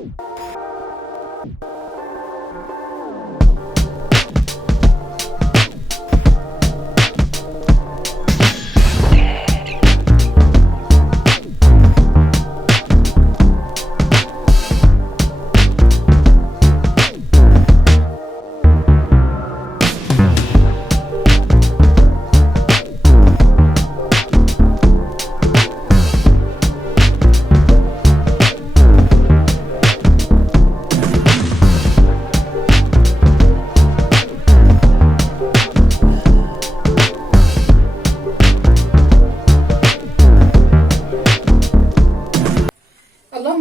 اللهم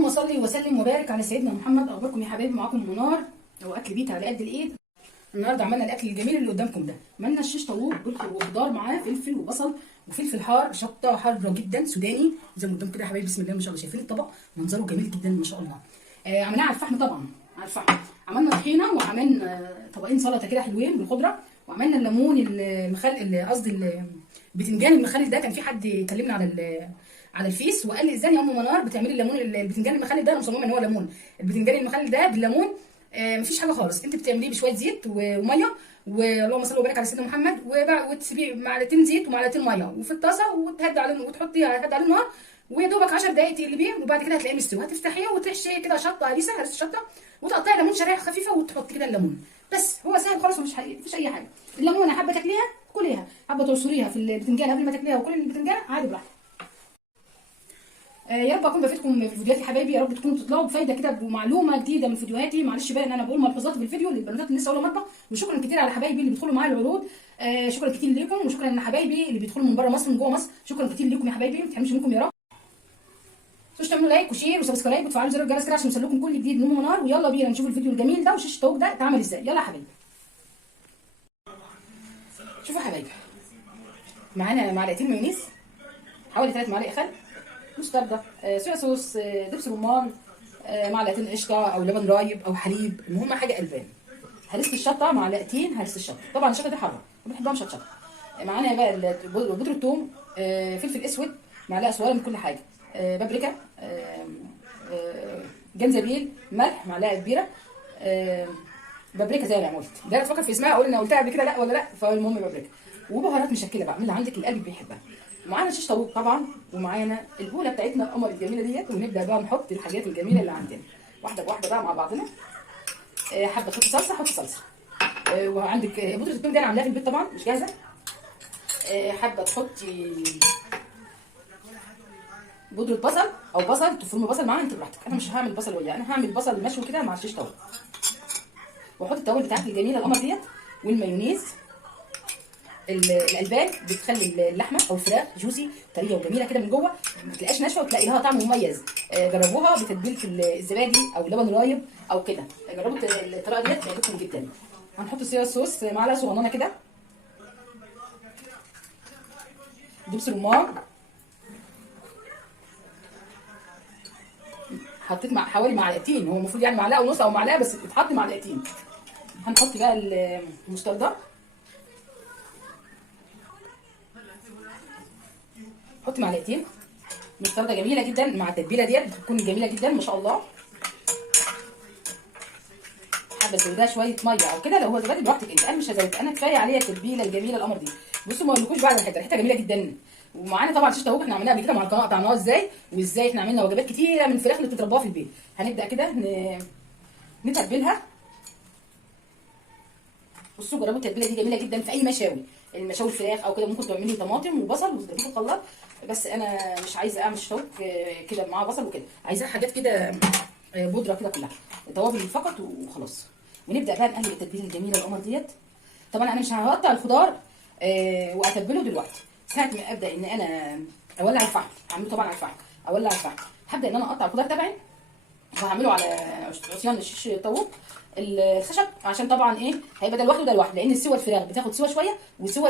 صل وسلم وبارك على سيدنا محمد. اخباركم يا حبايبي؟ معاكم منار واكل بيت على قد الايد. النهارده عملنا الاكل الجميل اللي قدامكم ده. عملنا الشيش طاووق وخضار معاه فلفل وبصل وفلفل حار، شطه حاره جدا سوداني زي ما قدام كده يا حبايبي. بسم الله ما شاء الله، شايفين الطبق منظره جميل جدا ما شاء الله. عملناه على الفحم طبعا، على الفحم. عملنا طحينه وعملنا طبقين سلطه كده حلوين بالخضره، وعملنا الليمون المخلل، قصدي البتنجان المخلل ده. كان في حد كلمنا على الفيس وقال لي ازاي يا ام منار بتعملي الليمون البتنجان المخلل ده. انا مصممه ان هو ليمون، البتنجان المخلل ده بالليمون. مفيش حاجه خالص، انت بتعمليه بشويه زيت وميه، واللهم صل وبارك على سيدنا محمد، وتسيبيه معلقتين زيت ومعلقتين ميه وفي الطاسه، وتهدي عليه وتحطيه هدي عليه النار، ويا دوبك 10 دقائق تقلبيه، وبعد كده هتلاقيه مستوي. هتفتحيه وتحشي كده شطه هريسه شطه، وتقطعي ليمون شرايح خفيفه وتحطي كده الليمون. بس هو سهل خالص مفيش اي حاجه. الليمونه حابه تاكليها كليها، حابه تعصريها في البتنجان قبل ما تاكليها وكل البتنجان عادي براحتك. يا رب اكون بفيدكم في فيديوهاتي حبايبي، يا رب تكونوا بتطلعوا بفايده كده ومعلومه جديده من فيديوهاتي. معلش بقى ان انا بقول ملحوظات في الفيديو للبنات اللي لسه اول مطبخ. وشكرا كتير على حبايبي اللي بيدخلوا معايا العروض. شكرا كتير ليكم، وشكرا لحبايبي اللي بيدخلوا من بره مصر من جوه مصر. شكرا كتير ليكم يا حبايبي، ما تحرمش منكم يا رب. مش تعملوا لايك وشير وسبسكرايب وتفعلوا زر الجرس كده عشان يوصلكم كل جديد من ام منار. ويلا بينا نشوف الفيديو الجميل ده وشيش الطاووق ده اتعمل ازاي. يلا يا حبايبي شوفوا يا حبايبي، معانا معلقتين مايونيز، حوالي 3 معالق خل، مستردة، صويا صوص، دبس رمان، معلقتين قشطه او لبن رايب او حليب، المهم حاجه البان. هرسه الشطه معلقتين، هرسه الشطه طبعا الشطه دي حاره وبنحبها مشطشطه. معانا بقى بودره الثوم، فلفل اسود معلقه صغيره من كل حاجه، بابريكا، جنزبيل، ملح معلقه كبيره، بابريكا زي ما قلت. ده تفكر في اسمها اقول انا قلتها قبل كده لا ولا لا، فالمهم بابريكا. وبهارات مشكله بقى من اللي عندك اللي قلبك بيحبها. ومعانا شيش طاووق طبعا، ومعانا البوله بتاعتنا القمر الجميله ديت. ونبدا بقى نحط الحاجات الجميله اللي عندنا واحده بواحده بقى مع بعضنا. حابه تحطي صلصه حطي صلصه، وعندك بودره الثوم دي انا عاملاها في البيت طبعا مش جاهزه. حابه تحطي بودره بصل او بصل، تفرمي بصل معاها انت براحتك. انا مش هعمل بصل وياه، انا هعمل بصل مشوي كده مع الشيش طاووق. واحط التوابل بتاعتي الجميله القمر ديت، والمايونيز. الالبان بتخلي اللحمه او الفراخ جوسي طريه وجميله كده من جوه، ما تلاقيش ناشفه وتلاقي لها طعم مميز. جربوها بتتبيله الزبادي او لبن رايب او كده، جربوا الطريقه ديت هتعجبكم جدا. هنحط صويا صوص معلقه صغننه كده، دبس رمان، حطيت حوالي معلقتين، هو المفروض يعني معلقه ونص او معلقه بس اتحط معلقتين. هنحط بقى المستردة، حط معلقتين مستردة جميله جدا مع التتبيله ديت، بتكون جميله جدا ما شاء الله. حابه تزودها شويه ميه او كده، لو هو زبادي براحتك انت، انا مش هزود، انا كفايه عليا التتبيله الجميله القمر دي. بصوا ما اقولكوش بعد ريحتها جميله جدا. ومعانا طبعا شيش طاووق احنا عملناها قبل كده مع القناه، قطعناها ازاي وازاي احنا عملنا وجبات كتيره من الفراخ اللي بتترباها في البيت. هنبدا كده نتبلها. بصوا جربوا التتبيله دي جميله جدا في اي مشاوي، المشاوي الفراخ او كده. ممكن تعملي طماطم وبصل وتضربيه في الخلاط، بس انا مش عايزه اعمل شيش طاووق كده مع بصل وكده، عايزاها حاجات كده بودره كده كلها توابل فقط وخلاص. ونبدا بقى نقلب التتبيله الجميله القمر ديت. طبعا انا مش هقطع الخضار واتبله دلوقتي، ساعه ما ابدا ان انا اولع الفحم، هعمله طبعا على الفحم، اولع الفحم هبدا ان انا اقطع الخضار تبعي وهعمله على عصيان الشيش طاووق الخشب، عشان طبعا ايه هيبقى ده لوحده وده لوحده، لان السوى الفراخ بتاخد سوى شويه وسوى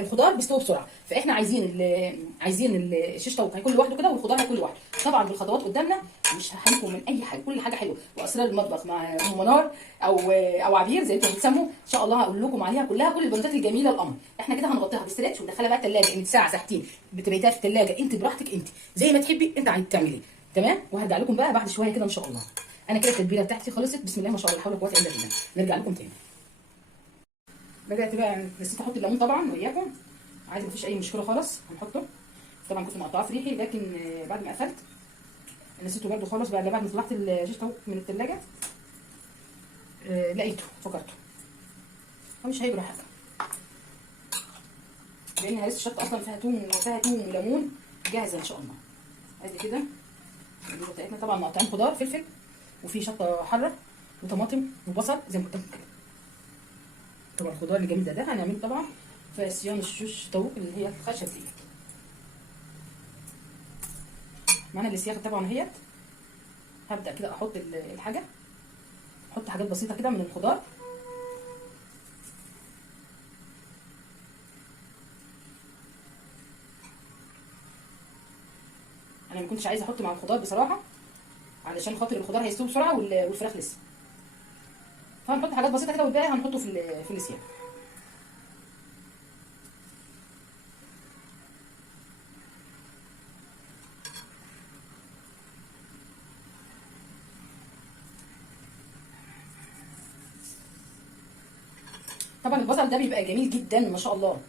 الخضار بيستوي بسرعه. فاحنا عايزين الشيش طاووق هيكون لوحده كده والخضار هيكون لوحده. طبعا بالخطوات قدامنا، مش هحرمكم من اي حاجه، كل حاجه حلوه. واسرار المطبخ مع ام منار او عبير زي ما انتم بتسموا ان شاء الله هقول لكم عليها كلها، كل البنوتات الجميله القمر. احنا كده هنغطيها بالستريتش وندخلها بقى الثلاجه انت ساعه ساعتين، بتبيتها في الثلاجه انت براحتك، انت زي ما تحبي انت عايز تعملي تمام. وهرجع لكم بقى بعد شويه كده ان شاء الله. انا كده التتبيله بتاعتي خلصت. بسم الله ما شاء الله، لا حول ولا قوه الا بالله. نرجع لكم تاني. بدات بقى نسيت احط الليمون طبعا وياكم، عادي مفيش اي مشكله خالص، هنحطه. طبعا كنت مقطعاه في ريحي، لكن بعد ما قفلت نسيته برده خالص. بعد ما طلعت الشيش طاووق من الثلاجه لقيته فكرته، فمش هيجرى حاجه، لان لسه الشطه اصلا فيها توم وليمون جاهزه ان شاء الله. ادي كده البيضه بتاعتنا. طبعا مقطعين خضار، فلفل، وفي شطه حاره وطماطم وبصل زي ما قلت لكم كده. طبعا الخضار الجميل ده هنعمله طبعا في صيان الشيش طاووق اللي هي الخشب دي. معانا السياخ طبعا اهيت. هبدا كده احط الحاجه، احط حاجات بسيطه كده من الخضار. انا ما كنتش عايزه احط مع الخضار بصراحه، علشان خاطر الخضار هيستوي بسرعه والفراخ لسه، فهنحط حاجات بسيطه كده والباقي هنحطه في السياخ. طبعا البصل ده بيبقى جميل جدا ما شاء الله.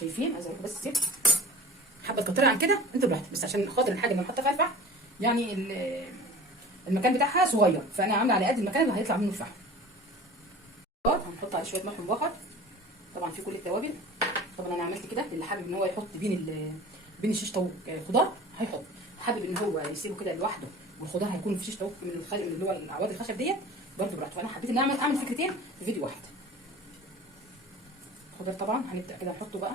شايفين؟ عايزه اروح بس سيب حبه كتر عن كده انتوا براحتك، بس عشان خاطر الحاجه اللي هنحطها فيها الفحم يعني المكان بتاعها صغير، فانا عامله على قد المكان اللي هيطلع منه الفحم. هنحط عليه شويه ملح وبخر، طبعا في كل التوابل. طبعا انا عملت كده، اللي حابب ان هو يحط بين الشيش طاووق خضار هيحط، حابب ان هو يسيبه كده لوحده والخضار هيكون في شيش طاووق من اللي هو الاعواد الخشب ديت برده براحته. فانا حبيت ان اعمل فكرتين في فيديو واحد. الخضار طبعا هنبدا كده نحطه بقى.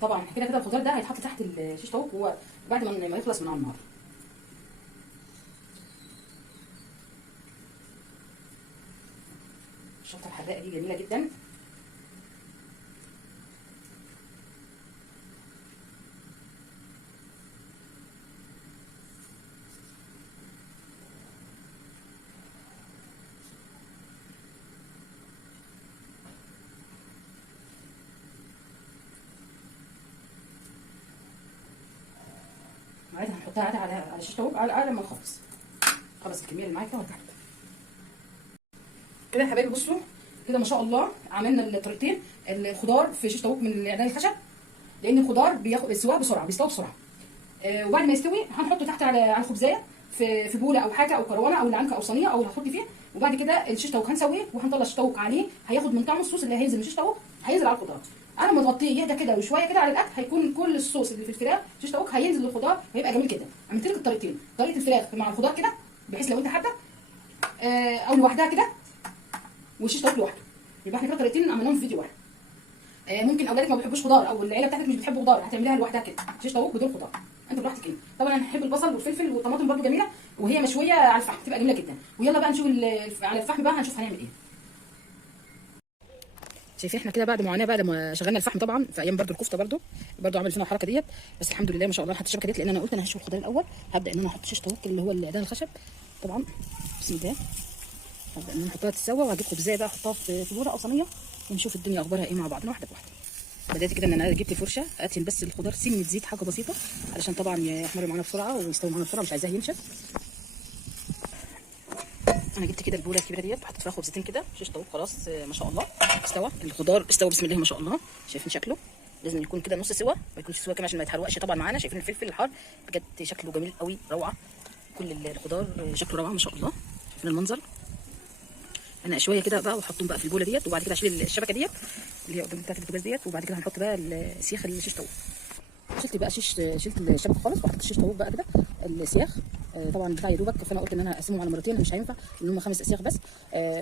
طبعا كده الخضار ده هيتحط تحت الشيش طاووق هو بعد ما يخلص من على النار. الشطه الحراقه دي جميله جدا. بعدين هنحطها عادي على شيش طاووق على ما نخلص. خلص الكميه اللي معايا كده وهرجع كده يا حبايبي. بصوا كده ما شاء الله عملنا الطريقتين. الخضار في شيش طاووق من العيدان الخشب، لان الخضار بياخد السواء بسرعه، بيستوي بسرعه. وبعد ما يستوي هنحطه تحت على الخبزايه في بوله او حاجه او كروانه او لعنكه او صينيه او اللي هنحط فيها. وبعد كده الشيش طاووق هنسويه وهنطلع الشيش طاووق عليه، هياخد من طعم الصوص اللي هينزل من الشيش طاووق هينزل على الخضار. انا مغطيه يهدى كده وشويه كده على الاكل، هيكون كل الصوص اللي في الفراخ شيش طاووق هينزل للخضار وهيبقى جميل كده. عملت لك الطريقتين، طريقه الفراخ مع الخضار كده بحيث لو انت حابه او لوحدها كده والشيش طاووق لوحده. يبقى احنا كده طريقتين عملناهم في فيديو واحد. ممكن اولادك ما بيحبوش خضار او العيله بتاعتك مش بتحب خضار، هتعمليها لوحدها كده شيش طاووق بدون خضار، انت براحتك كده. طبعا انا بحب البصل والفلفل والطماطم برده جميله، وهي مشويه على الفحم تبقى جميله جدا. ويلا بقى نشوف على الفحم بقى هنشوف هنعمل ايه. شايفين احنا كده بعد معاناه بعد ما شغلنا الفحم طبعا في ايام برده الكفته برده عمل فينا الحركه ديت، بس الحمد لله ما شاء الله حطيت الشبكه ديت، لان انا قلت انا هشوي الخضار الاول. هبدا ان انا احط شيش طاووق اللي هو العيدان الخشب طبعا. بسم الله. هبدا ان انا احطها تتسوى وهجيب خبزايه بقى احطها في بوله او صينيه ونشوف الدنيا اخبارها ايه مع بعض واحده بواحده. بدات كده ان انا جبت الفرشه ادهن بس الخضار سنه زيت حاجه بسيطه علشان طبعا يحمر معانا بسرعه ويستوي معانا بسرعه، مش عايزاه ينشف. انا جبت كده البوله الكبيره ديت وحطيت فيها خبزتين كده شيش طاووق خلاص ما شاء الله استوى. الخضار استوى بسم الله ما شاء الله. شايفين شكله لازم يكون كده نص سوا، ما يكونش سوا كمان عشان ما يتحرقش طبعا معانا. شايفين الفلفل الحار بجد شكله جميل قوي روعه. كل الخضار شكله روعه ما شاء الله. شايفين المنظر. انا شويه كده بقى واحطهم بقى في البوله ديت، وبعد كده اشيل الشبكه ديت اللي هي قدام بتاعت البوتاجاز ديت، وبعد كده هنحط بقى السياخ الشيش طاووق. شلت الشبكه خالص وحطيت الشيش طاووق بقى كده السياخ. طبعا بتاع يا دوبك، فانا قلت ان انا اقسمهم على مرتين مش هينفع ان هم 5 اسياخ بس،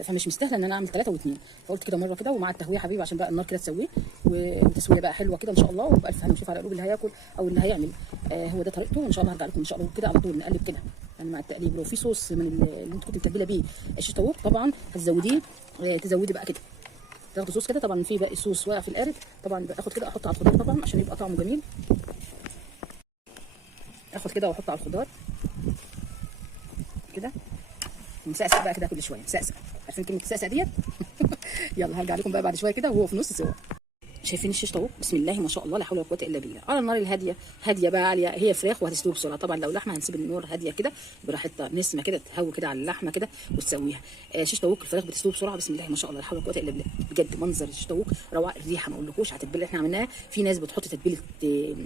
فمش مستاهله ان انا اعمل 3 و2، فقلت كده مره كده ومع التهويه حبيبي عشان بقى النار كده تسويه. وتسويه بقى حلوه كده ان شاء الله، وبالف هنا وشوف على قلوب اللي هياكل او اللي هيعمل. هو ده طريقته، وان شاء الله هرجع لكم ان شاء الله كده على طول نقلب كده يعني مع التقليب. لو في صوص من اللي انت كنت متبله بيه الشيش طاووق طبعا هتزوديه، تزودي بقى كده، تاخدي صوص كده. طبعا في باقي صوص واقع في القارب، طبعا باخد كده احطه على الخضار طبعا عشان يبقى طعمه جميل. اخد كده واحطه على الخضار كده، ونسقسق بقى كده كل شويه نسقسق. عارفين كلمه تسقسق ديت؟ يلا هرجع لكم بقى بعد شويه كده وهو في نص سوا. شايفين الشيش طاووق؟ بسم الله ما شاء الله لا حول ولا قوه الا بالله، على النار الهاديه، هاديه بقى عاليه. هي فراخ وهتستوي بسرعه. طبعا لو لحمه هنسيب النار هاديه كده براحتها، نسمه كده تهوي كده على اللحمه كده وتسويها. شيش طاووق الفراخ بتستوي بسرعه. بسم الله ما شاء الله لا حول ولا قوه الا بالله، بجد منظر الشيش طاووق روعه. الريحه ما اقولكوش على التتبيله اللي احنا عملناها. في ناس بتحط تتبيله،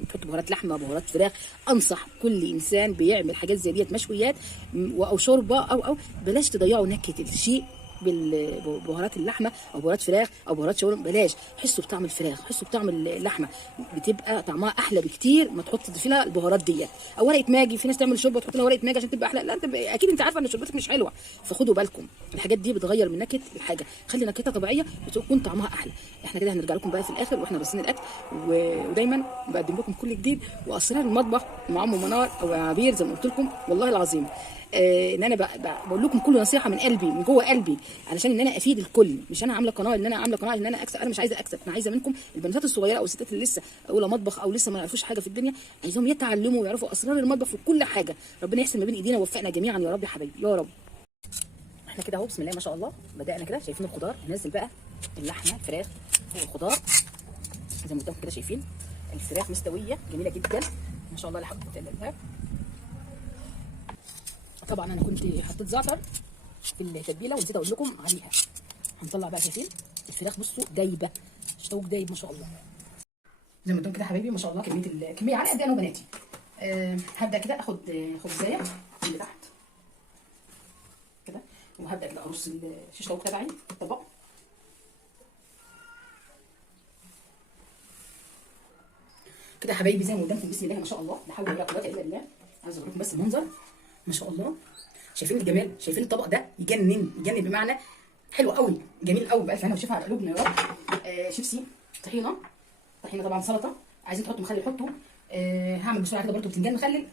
تحط بهارات لحمه بهارات فراخ. انصح كل انسان بيعمل حاجات زي ديت مشويات او شوربه او بلاش تضيعوا نكهه الشيء بالبهارات اللحمه او بهارات فراخ او بهارات شاورما. بلاش، حسوا بطعم الفراخ، حسوا بطعم اللحمه، بتبقى طعمها احلى بكتير ما تحط فيها البهارات ديت. او ورقه ماجي، في ناس تعمل شوربه تحط لها ورقه ماجي عشان تبقى احلى. لا، انت اكيد انت عارفه ان شوربتك مش حلوه، فخدوا بالكم. الحاجات دي بتغير من نكهه الحاجه، خلي نكهتها طبيعيه بتكون طعمها احلى. احنا كده هنرجع لكم بقى في الاخر واحنا راسين الاكل، ودايما بقدم لكم كل جديد واسرار المطبخ مع ام منار او عبير زي ما قلت لكم. والله العظيم ان انا بقول لكم كل نصيحه من قلبي، من جوه قلبي، علشان ان انا افيد الكل. مش انا عامله قناه ان انا اكسب، انا مش عايزه اكسب. انا عايزه منكم البنات الصغيره او الستات اللي لسه اولى مطبخ او لسه ما يعرفوش حاجه في الدنيا، عايزهم يتعلموا ويعرفوا اسرار المطبخ في كل حاجه. ربنا يحسن ما بين ايدينا ووفقنا جميعا يا رب يا حبايبي يا رب. احنا كده اهو بسم الله ما شاء الله بدانا كده. شايفين الخضار؟ هنزل بقى اللحمه الفراخ فوق الخضار زي ما قدامكم كده. شايفين الفراخ مستويه جميله جدا ما شاء الله لا حول ولا قوه الا بالله. طبعا انا كنت حطيت زعتر في التتبيله ونسيت اقول لكم عليها. هنطلع بقى. شايفين الفراخ؟ بصوا دايبه، الشيش طاووق دايب ما شاء الله زي ما انتم كده حبايبي ما شاء الله. كميه على قد انا وبناتي. هبدا كده اخد خبزايه اللي تحت كده، وهبدا كده ارص الشيش طاووق تبعي في الطبق كده يا حبايبي زي ما قدامكم. بسم الله ما شاء الله لا حول ولا قوه الا بالله. عايزه اقول لكم بس المنظر ما شاء الله. شايفين الجمال؟ شايفين الطبق ده؟ يجنن يجنن بمعنى حلو قوي جميل قوي. بالف هنا وشوفها على قلوبنا يا رب. شيبسي، طحينه طبعا، سلطه عايزين تحطوا مخلل حطوا. هعمل بسرعه كده برده بتنجان مخلل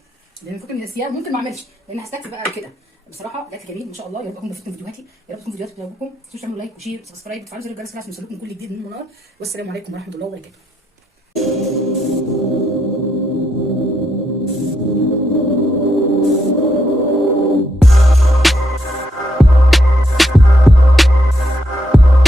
لان فكره من الاسيار ممكن ما اعملش لان هستكفي بقى كده. بصراحه الاكل جميل ما شاء الله. يا رب اكون بفدتكم فيديوهاتي، يا رب تكون فيديوهاتي بتعجبكم. ما تنسوش تعملوا لايك وشير وسبسكرايب وتفعلوا زر الجرس عشان يوصلكم كل جديد من منار. والسلام عليكم ورحمه الله وبركاته.